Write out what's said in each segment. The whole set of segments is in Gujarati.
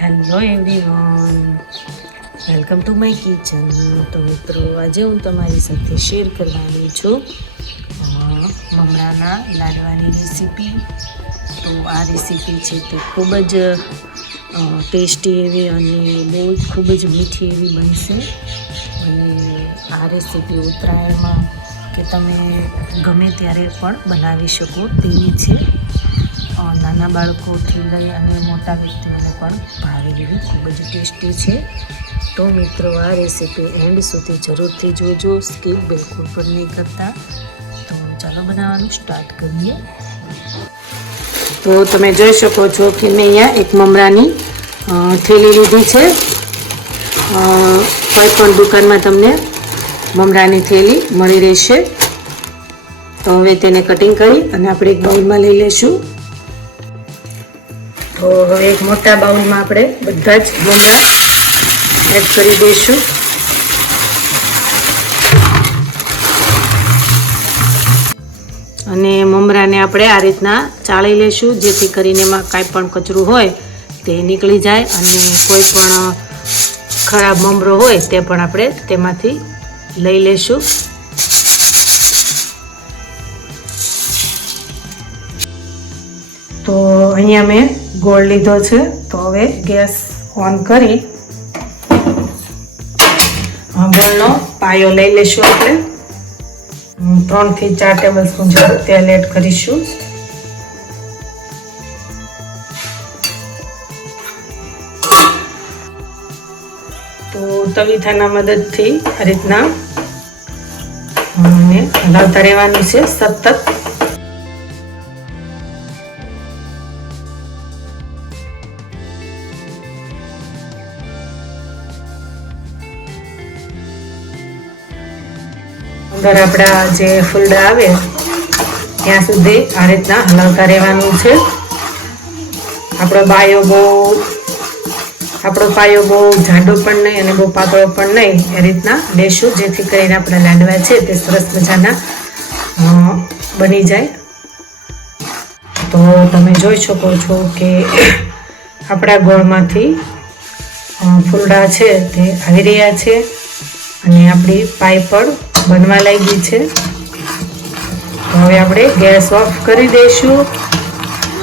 Hello everyone. Welcome to my kitchen. તો મિત્રો, આજે હું તમારી સાથે શેર કરવાની છું મમરાના લાડવાની રેસીપી તો આ રેસીપી છે તે ખૂબ જ ટેસ્ટી એવી અને બહુ જ ખૂબ જ મીઠી એવી બનશે. અને આ રેસીપી ઉત્તરાયણમાં કે તમે ગમે ત્યારે પણ બનાવી શકો તેવી છે. નાના બાળકોથી લઈ અને મોટા વ્યક્તિઓને પણ ભાવે એવી ખૂબ જ ટેસ્ટી છે. તો મિત્રો, આ રેસીપી એન્ડ સુધી જરૂરથી જોજો. સ્કીપ બિલકુલ પણ નહીં કરતા. તો ચાલો બનાવવાનું સ્ટાર્ટ કરીએ. તો તમે જોઈ શકો છો કે મેં અહીંયા એક મમરાની થેલી લીધી છે. કોઈ પણ દુકાનમાં તમને મમરાની થેલી મળી રહેશે. તો હવે તેને કટિંગ કરી અને આપણે એક બાઉલમાં લઈ લેશું તો હવે એક મોટા બાઉલમાં આપણે બધા જ મમરા એડ કરી દઈશું. અને મમરાને આપણે આ રીતના ચાળી લેશું, જેથી કરીને એમાં કાંઈ પણ કચરું હોય તે નીકળી જાય અને કોઈ પણ ખરાબ મમરો હોય તે પણ આપણે તેમાંથી લઈ લેશું. અહીંયા મેં ગોળ લીધો છે. તો હવે ગેસ ઓન કરી ગોળનો પાયો લઈ લેશું આપણે. ત્રણથી ચાર ટેબલ સ્પૂન જેટલું તેલ એડ કરીશું. તો તવીથાના મદદથી આ રીતના હલાવતા રહેવાનું છે સતત. અંદર આપણા જે ફૂલડા આવે, ત્યાં સુધી આ રીતના હલાવતા રહેવાનું છે. આપણો બાયો બહુ, આપણો પાયો બહુ જાડો પણ નહીં અને બહુ પાતળો પણ નહીં. એ રીતના લેશું, જેથી કરીને આપણા લાડવા છે તે સરસ મજાના બની જાય. તો તમે જોઈ શકો છો કે આપણા ગોળમાંથી ફૂલડા છે તે આવી રહ્યા છે અને આપણી પાઈ પણ બનવા લાગી છે. હવે આપણે ગેસ ઓફ કરી દઈશું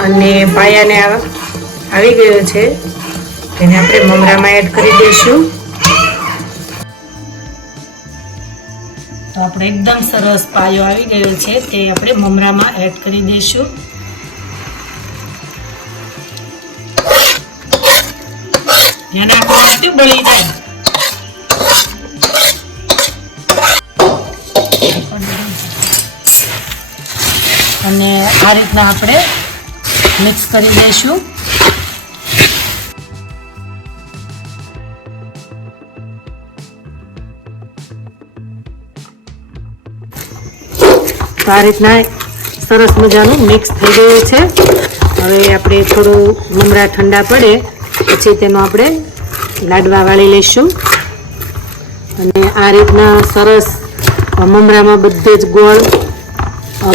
અને પાયાને આવી ગયો છે. તેને આપણે મમરામાં એડ કરી દઈશું. તો આપણે એકદમ સરસ પાયો આવી ગયો છે, તે આપણે મમરામાં એડ કરી દઈશું. ધ્યાન રાખવાનું બળી જાય. આ રીતના આપણે મિક્સ કરી દઈશું. તો આ રીતના સરસ મજાનું મિક્સ થઈ ગયું છે. હવે આપણે થોડું મમરા ઠંડા પડે, પછી તેનો આપણે લાડવા વાળી લઈશું. અને આ રીતના સરસ મમરામાં બધે જ ગોળ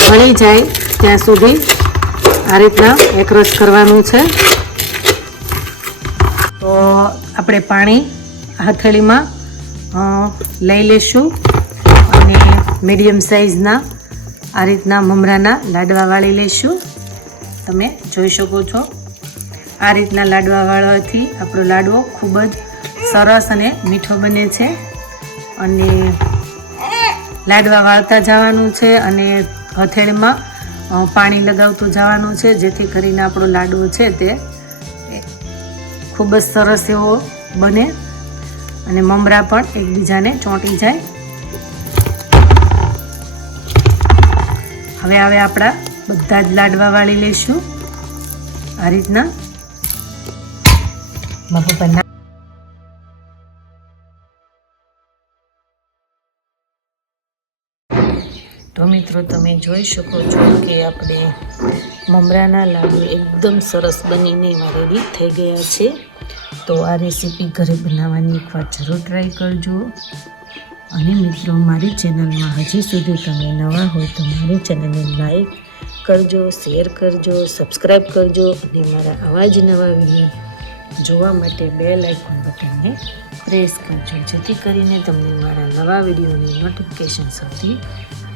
ભણી જાય. ત્યાં સુધી આ રીતના એકરસ કરવાનું છે. તો આપણે પાણી હથેળીમાં લઈ લેશું અને મીડિયમ સાઇઝના આ રીતના મમરાના લાડવા વાળી લઈશું તમે જોઈ શકો છો. આ રીતના લાડવા વાળવાથી આપણો લાડવો ખૂબ જ સરસ અને મીઠો બને છે અને લાડવા વાળતા જવાનું છે અને હથેળીમાં પાણી લગાવતું જવાનું છે, જેથી કરીને આપણો લાડવો છે તે ખૂબ જ સરસ એવો બને અને મમરા પણ એકબીજાને ચોંટી જાય. હવે હવે આપણા બધા જ લાડવા વાળી લઈશું. આ રીતના. બાપુ તો મિત્રો તમે જોઈ શકો છો કે આપણે મમરાના લાડુ એકદમ સરસ બનીને રેડી થઈ ગયા છે. તો આ રેસીપી ઘરે બનાવવાની એકવાર જરૂર ટ્રાય કરજો. અને મિત્રો મારી ચેનલમાં હજી સુધી તમે નવા હોય તો મારી ચેનલને લાઈક કરજો શેર કરજો સબસ્ક્રાઈબ કરજો અને મારા આવા જ નવા વીડિયો જોવા માટે બે આઇકોન બટનને પ્રેસ કરજો. જેથી કરીને તમને મારા નવા વિડીયોની નોટિફિકેશન સૌથી